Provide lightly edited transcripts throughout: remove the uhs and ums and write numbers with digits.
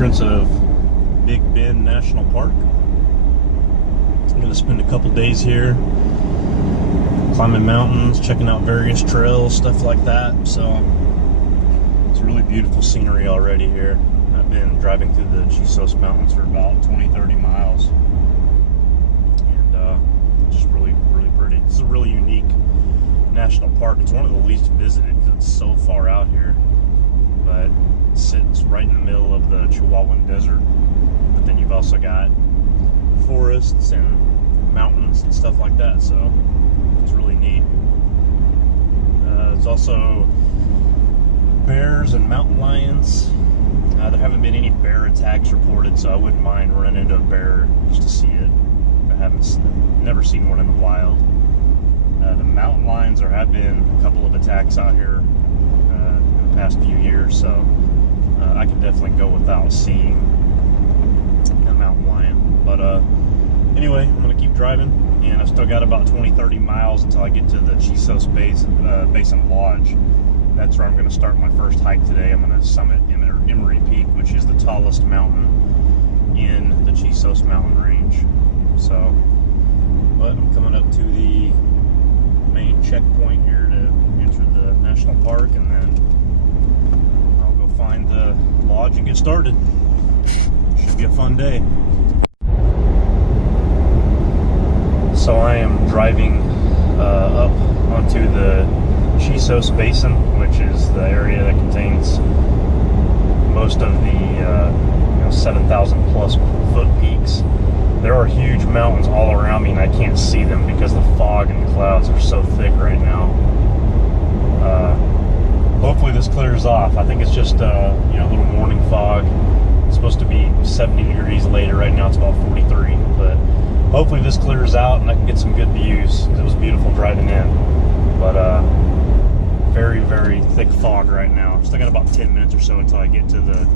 entrance of Big Bend National Park. I'm going to spend a couple days here climbing mountains, checking out various trails, stuff like that. So it's really beautiful scenery already here. I've been driving through the Chisos Mountains for about 20-30 miles, and just really pretty. This is a really unique national park. It's one of the least visited because it's so far out here, but it sits right in the middle of the Chihuahuan Desert. But then you've also got forests and mountains and stuff like that, so it's really neat. There's also bears and mountain lions. There haven't been any bear attacks reported, so I wouldn't mind running into a bear just to see it. Never seen one in the wild. The mountain lions, there have been a couple of attacks out here in the past few years, so I can definitely go without seeing a mountain lion. But anyway, I'm going to keep driving, and I've still got about 20-30 miles until I get to the Chisos Basin Lodge. That's where I'm going to start my first hike today. I'm going to summit Emory Peak, which is the tallest mountain in the Chisos mountain range. So, but I'm coming up to the main checkpoint here to enter the national park, and then I'll go find the lodge and get started. Should be a fun day. So I am driving up onto the Chisos Basin, which is the area that contains most of the 7,000 plus foot peaks. There are huge mountains all around me, and I can't see them because the fog and the clouds are so thick right now. Hopefully this clears off. I think it's just a little morning fog. It's supposed to be 70 degrees later. Right now it's about 43, but hopefully this clears out and I can get some good views. It was beautiful driving in, but very thick fog right now. I've still got about 10 minutes or so until I get to the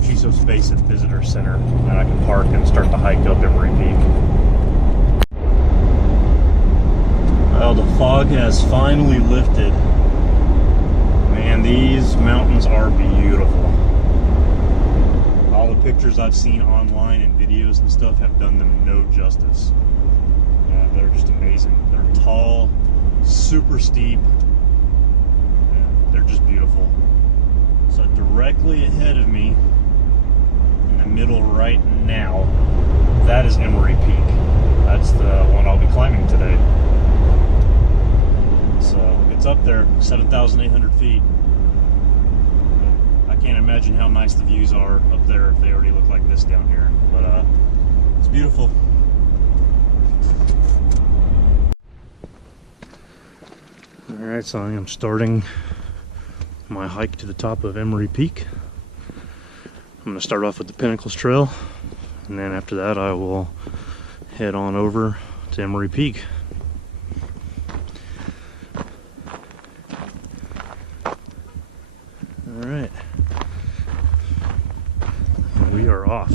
Chisos Basin Visitor Center, and I can park and start the hike up Emory Peak. Well, the fog has finally lifted. Man, these mountains are beautiful. All the pictures I've seen online and videos and stuff have done them no justice. They're just amazing. They're tall, super steep. They're just beautiful. So directly ahead of me, in the middle right now, that is Emory Peak. That's the one I'll be climbing today. So it's up there, 7,800 feet. I can't imagine how nice the views are up there if they already look like this down here. But it's beautiful. Alright, so I am starting my hike to the top of Emory Peak. I'm going to start off with the Pinnacle Trail, and then after that I will head on over to Emory Peak. Alright, we are off.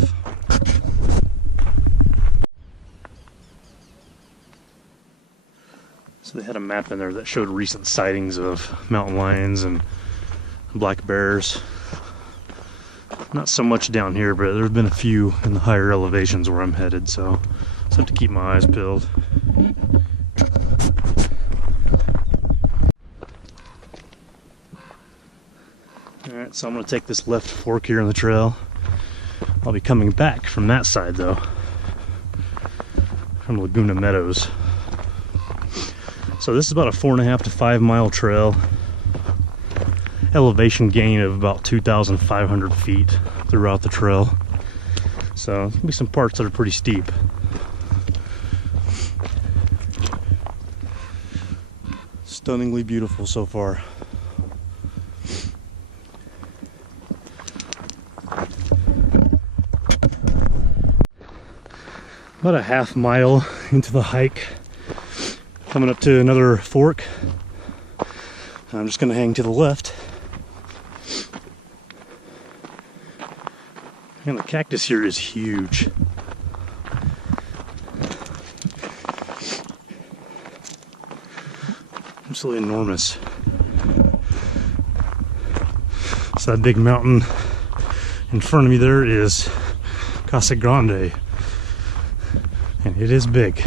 So they had a map in there that showed recent sightings of mountain lions and black bears. Not so much down here, but there have been a few in the higher elevations where I'm headed, so I just have to keep my eyes peeled. Alright, so I'm going to take this left fork here in the trail. I'll be coming back from that side though, from Laguna Meadows. So this is about a 4.5 to 5 mile trail. Elevation gain of about 2,500 feet throughout the trail. So there's gonna be some parts that are pretty steep. Stunningly beautiful so far. About a half mile into the hike, coming up to another fork. I'm just gonna hang to the left. And the cactus here is huge. Absolutely enormous. So that big mountain In front of me there is Casa Grande, and it is big.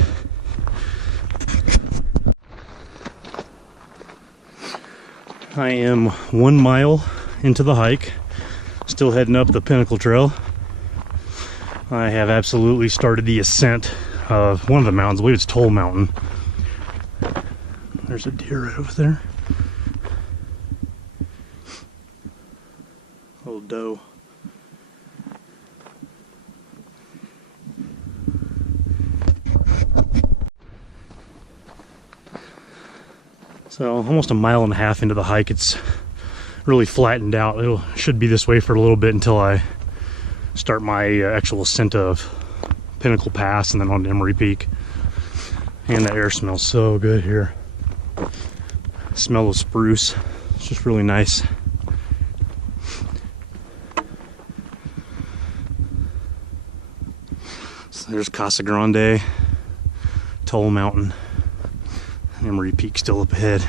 I am 1 mile into the hike, still heading up the Pinnacle Trail. I have absolutely started the ascent of one of the mountains. I believe it's Toll Mountain. There's a deer right over there. Little doe. So almost 1.5 miles into the hike, it's really flattened out. It should be this way for a little bit until I start my actual ascent of Pinnacle Pass and then on to Emory Peak. And the air smells so good here. Smell of spruce. It's just really nice. So there's Casa Grande, Toll Mountain, Emory Peak still up ahead.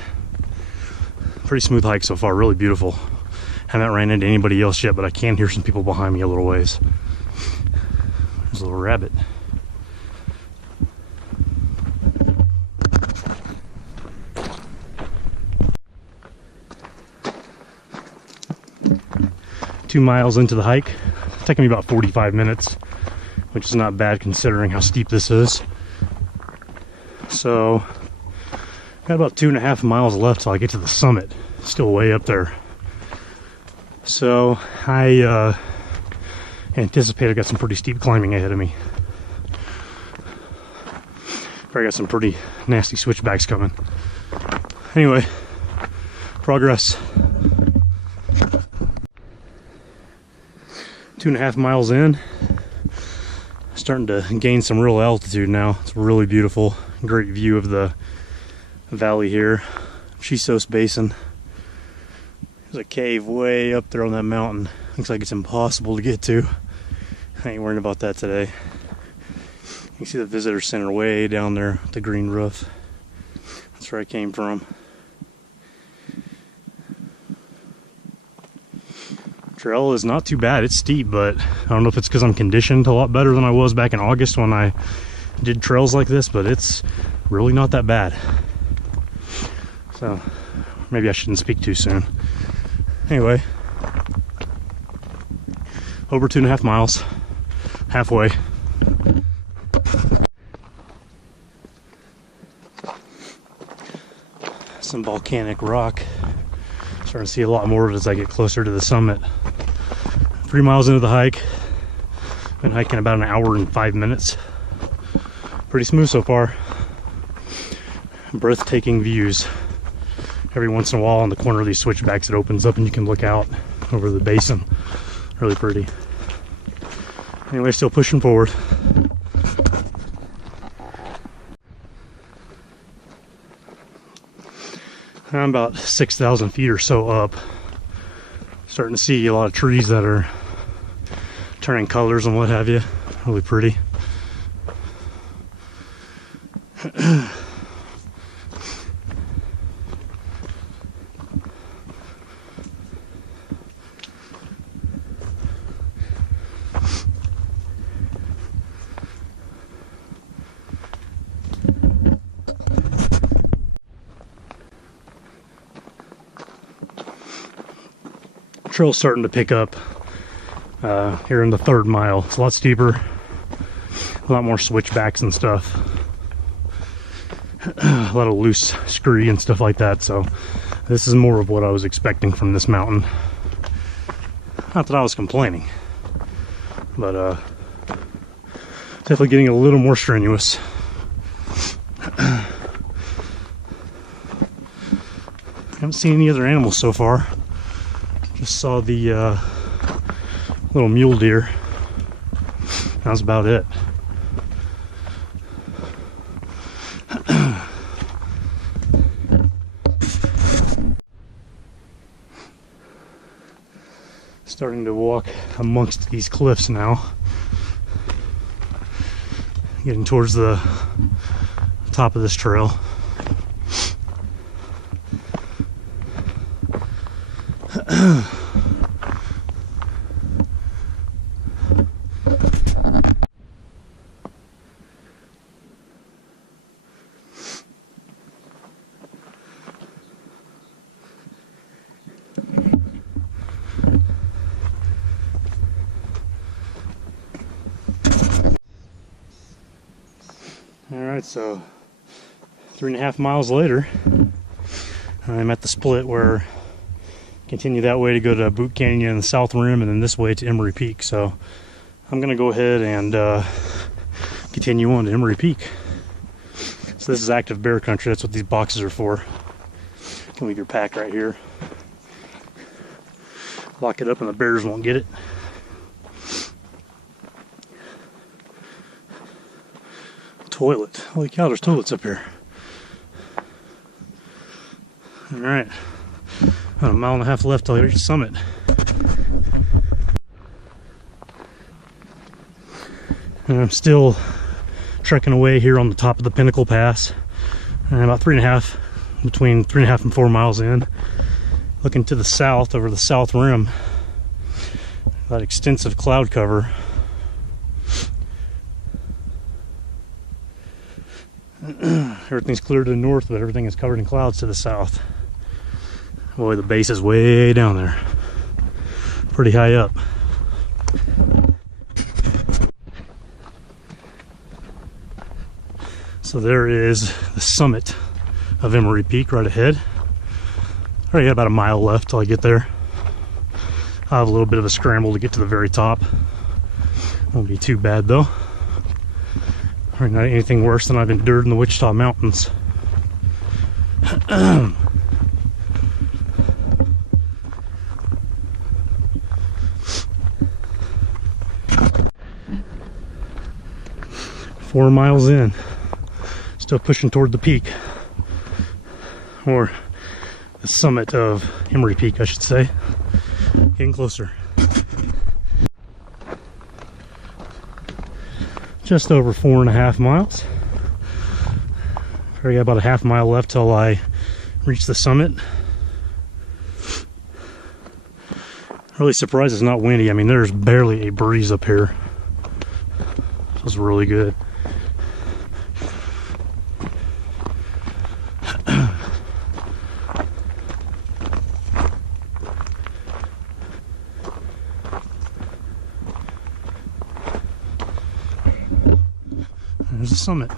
Pretty smooth hike so far, really beautiful. Haven't ran into anybody else yet, but I can hear some people behind me a little ways. There's a little rabbit. Two miles into the hike, it's taking me about 45 minutes, which is not bad considering how steep this is. So, got about 2.5 miles left till I get to the summit. Still way up there. So, I anticipate I got some pretty steep climbing ahead of me. Probably got some pretty nasty switchbacks coming. Anyway, progress. 2.5 miles in, starting to gain some real altitude now. It's really beautiful. Great view of the valley here. Chisos Basin. There's a cave way up there on that mountain. Looks like it's impossible to get to. I ain't worrying about that today. You can see the visitor center way down there with the green roof. That's where I came from. Trail is not too bad. It's steep, but I don't know if it's because I'm conditioned a lot better than I was back in August when I did trails like this, but it's really not that bad. So maybe I shouldn't speak too soon. Anyway, over 2.5 miles, halfway. Some volcanic rock. Starting to see a lot more of it as I get closer to the summit. 3 miles into the hike. Been hiking about 1 hour and 5 minutes. Pretty smooth so far. Breathtaking views. Every once in a while on the corner of these switchbacks it opens up and you can look out over the basin. Really pretty. Anyway, still pushing forward. I'm about 6,000 feet or so up. Starting to see a lot of trees that are turning colors and what have you. Really pretty. Trail's starting to pick up here in the 3rd mile. It's a lot steeper, a lot more switchbacks and stuff, a lot of loose scree and stuff like that. So this is more of what I was expecting from this mountain. Not that I was complaining, but definitely getting a little more strenuous. Haven't seen any other animals so far. Just saw the little mule deer. That was about it. Starting to walk amongst these cliffs now. Getting towards the top of this trail. Alright, so 3.5 miles later, I'm at the split where I continue that way to go to Boot Canyon and the South Rim, and then this way to Emory Peak. So I'm going to go ahead and continue on to Emory Peak. So this is active bear country. That's what these boxes are for. You can leave your pack right here. Lock it up and the bears won't get it. Toilet. Holy cow, there's toilets up here. Alright. About 1.5 miles left till I reach the summit. And I'm still trekking away here on the top of the Pinnacle Pass. And about between 3.5 and 4 miles in. Looking to the south over the South Rim. That extensive cloud cover. Everything's clear to the north, but everything is covered in clouds to the south. Boy, the base is way down there. Pretty high up. So there is the summit of Emory Peak right ahead. I already got about 1 mile left till I get there. I'll have a little bit of a scramble to get to the very top. Won't be too bad though. Or not anything worse than I've endured in the Wichita Mountains. 4 miles in, still pushing toward the peak, or the summit of Emory Peak, I should say. Getting closer. Just over 4.5 miles. Already got about a 1/2 mile left till I reach the summit. Really surprised it's not windy. I mean, there's barely a breeze up here. Feels really good. There's the summit.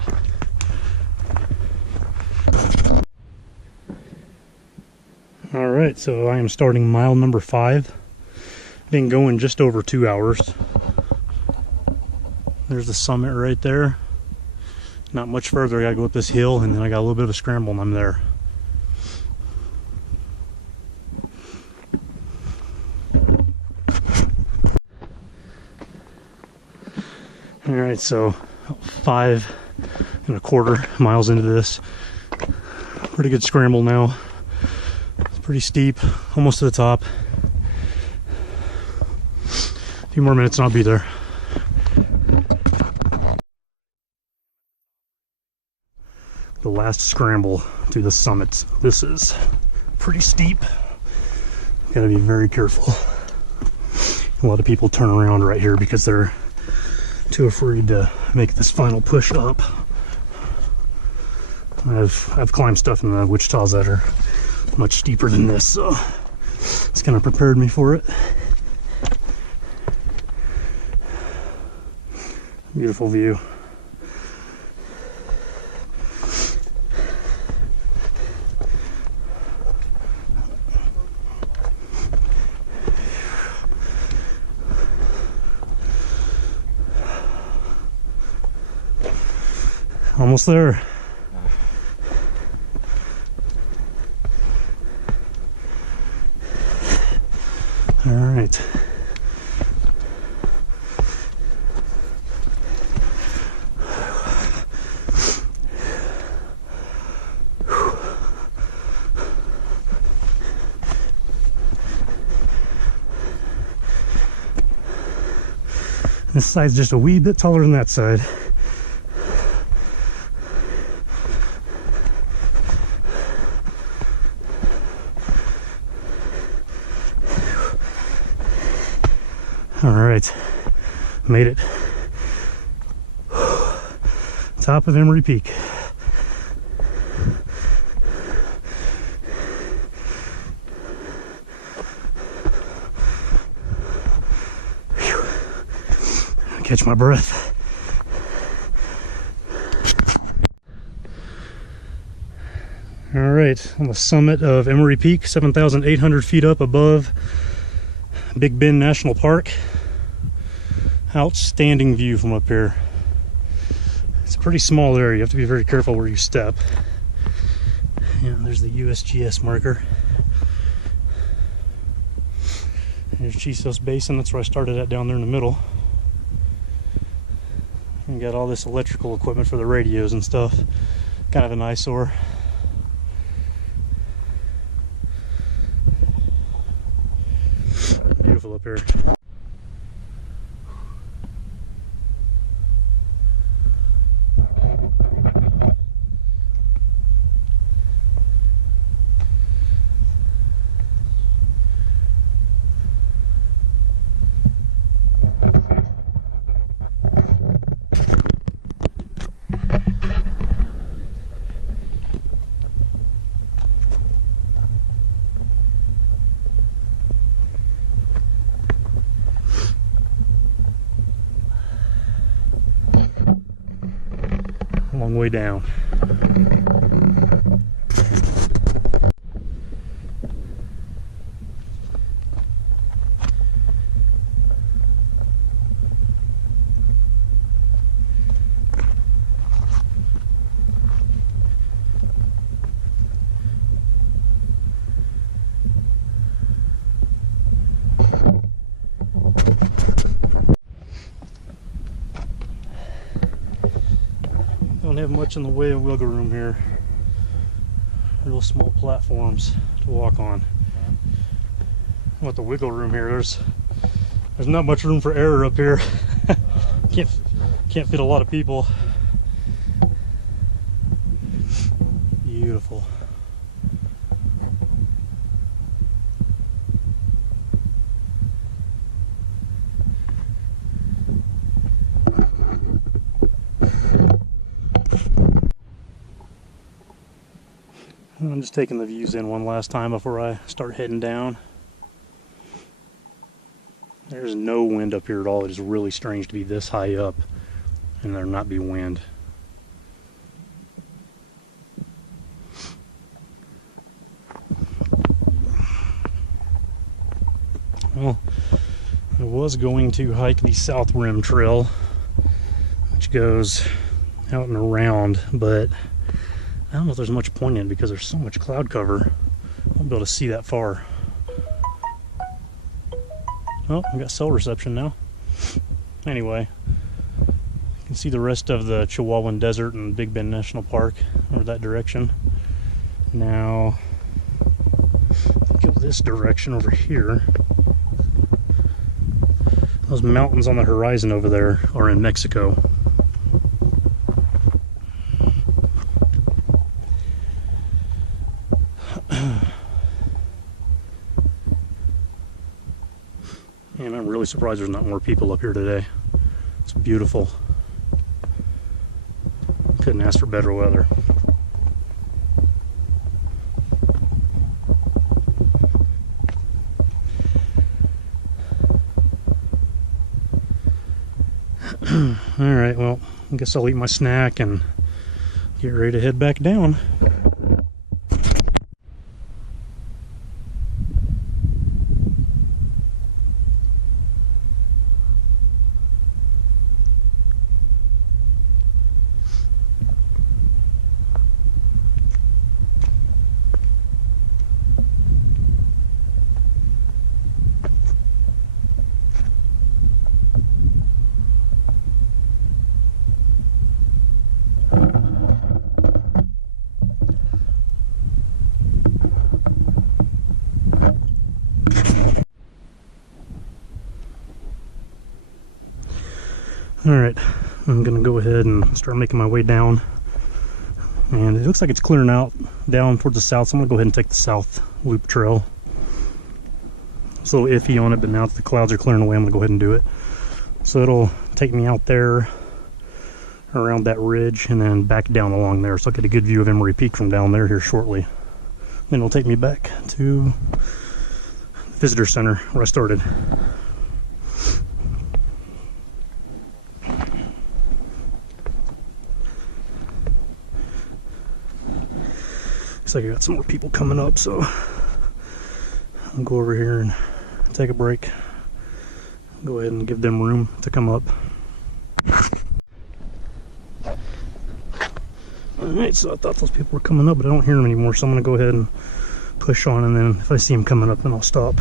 All right, so I am starting mile number 5. Been going just over 2 hours. There's the summit right there. Not much further. I gotta go up this hill, and then I got a little bit of a scramble, and I'm there. All right, so 5.25 miles into this. Pretty good scramble now. It's pretty steep, almost to the top. A few more minutes and I'll be there. The last scramble to the summit. This is pretty steep. Gotta be very careful. A lot of people turn around right here because they're too afraid to make this final push up. I've climbed stuff in the Wichitas that are much steeper than this, so it's kind of prepared me for it. Beautiful view. Almost there. All right. This side's just a wee bit taller than that side. All right, made it. Top of Emory Peak. Whew. Catch my breath. right, on the summit of Emory Peak, 7,800 feet up above Big Bend National Park. Outstanding view from up here. It's a pretty small area. You have to be very careful where you step. And there's the USGS marker. There's Chisos Basin. That's where I started at, down there in the middle. And got all this electrical equipment for the radios and stuff. Kind of an eyesore. Beautiful up here. Long way down. Don't have much in the way of wiggle room here. Real small platforms to walk on. With the wiggle room here, there's not much room for error up here. Can't fit a lot of people. Beautiful. I'm just taking the views in one last time before I start heading down. There's no wind up here at all. It is really strange to be this high up and there not be wind. Well, I was going to hike the South Rim Trail, which goes out and around, but I don't know if there's much point in it because there's so much cloud cover. I won't be able to see that far. Oh, we got cell reception now. Anyway, you can see the rest of the Chihuahuan Desert and Big Bend National Park over that direction. Now, go this direction over here. Those mountains on the horizon over there are in Mexico. And I'm really surprised there's not more people up here today. It's beautiful. Couldn't ask for better weather. Alright, well, I guess I'll eat my snack and get ready to head back down. Alright, I'm going to go ahead and start making my way down. And it looks like it's clearing out down towards the south, so I'm going to go ahead and take the south loop trail. It's a little iffy on it, but now that the clouds are clearing away, I'm going to go ahead and do it. So it'll take me out there around that ridge and then back down along there. So I'll get a good view of Emory Peak from down there here shortly. Then it'll take me back to the visitor center where I started. Looks like I got some more people coming up, so I'll go over here and take a break. Go ahead and give them room to come up. Alright, so I thought those people were coming up, but I don't hear them anymore, so I'm going to go ahead and push on, and then if I see them coming up, then I'll stop.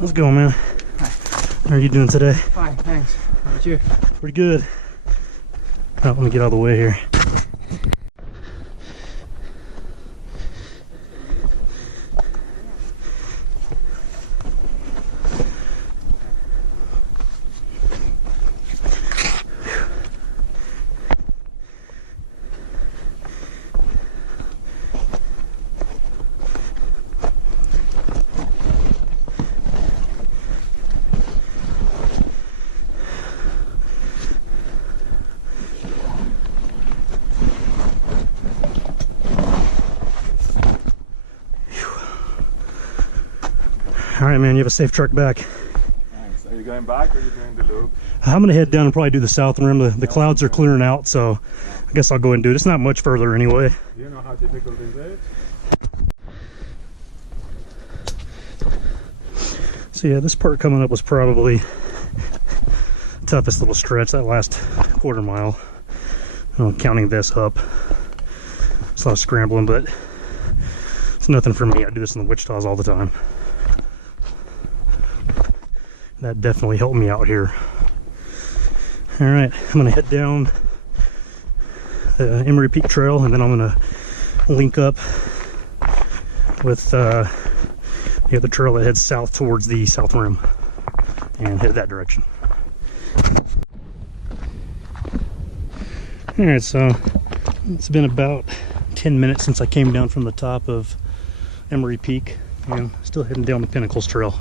Let's go, man. Hi. How are you doing today? Fine, thanks. How about you? Pretty good. Alright, let me get out of the way here. Alright, man, you have a safe trek back. Thanks. Are you going back or are you doing the loop? I'm going to head down and probably do the south rim. The clouds are clearing out, so I guess I'll go ahead and do it. It's not much further anyway. Do you know how difficult this is? So yeah, this part coming up was probably the toughest little stretch, that last quarter mile. Counting this up. It's a lot of scrambling, but it's nothing for me. I do this in the Wichitas all the time. That definitely helped me out here. All right, I'm gonna head down the Emory Peak Trail, and then I'm gonna link up with the other trail that heads south towards the south rim and head that direction. All right, so it's been about 10 minutes since I came down from the top of Emory Peak, and still heading down the Pinnacles Trail.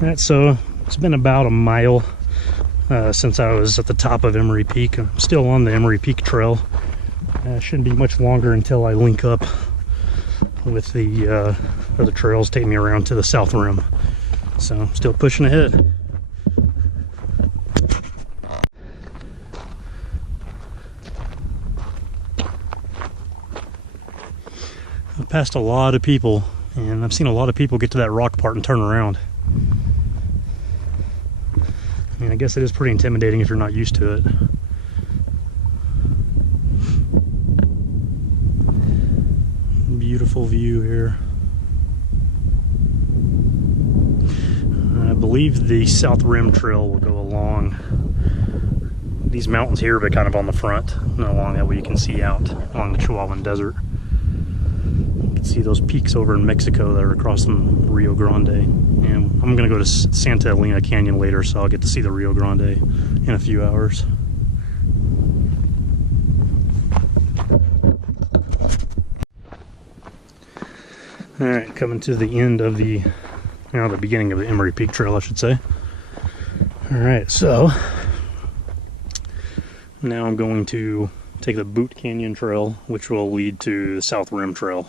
Alright, so it's been about a mile since I was at the top of Emory Peak. I'm still on the Emory Peak Trail. Shouldn't be much longer until I link up with the other trails, take me around to the south rim. So I'm still pushing ahead. I've passed a lot of people, and I've seen a lot of people get to that rock part and turn around. I mean, I guess it is pretty intimidating if you're not used to it. Beautiful view here. I believe the South Rim Trail will go along these mountains here, but kind of on the front, and along that way you can see out along the Chihuahuan Desert. You can see those peaks over in Mexico that are across from Rio Grande. And I'm going to go to Santa Elena Canyon later, so I'll get to see the Rio Grande in a few hours. Alright, coming to the end of the beginning of the Emory Peak Trail, I should say. Alright, so now I'm going to take the Boot Canyon Trail, which will lead to the South Rim Trail.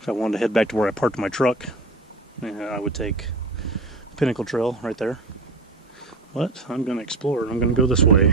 If I wanted to head back to where I parked my truck, I would take the Pinnacle Trail right there. But I'm going to explore it. I'm going to go this way.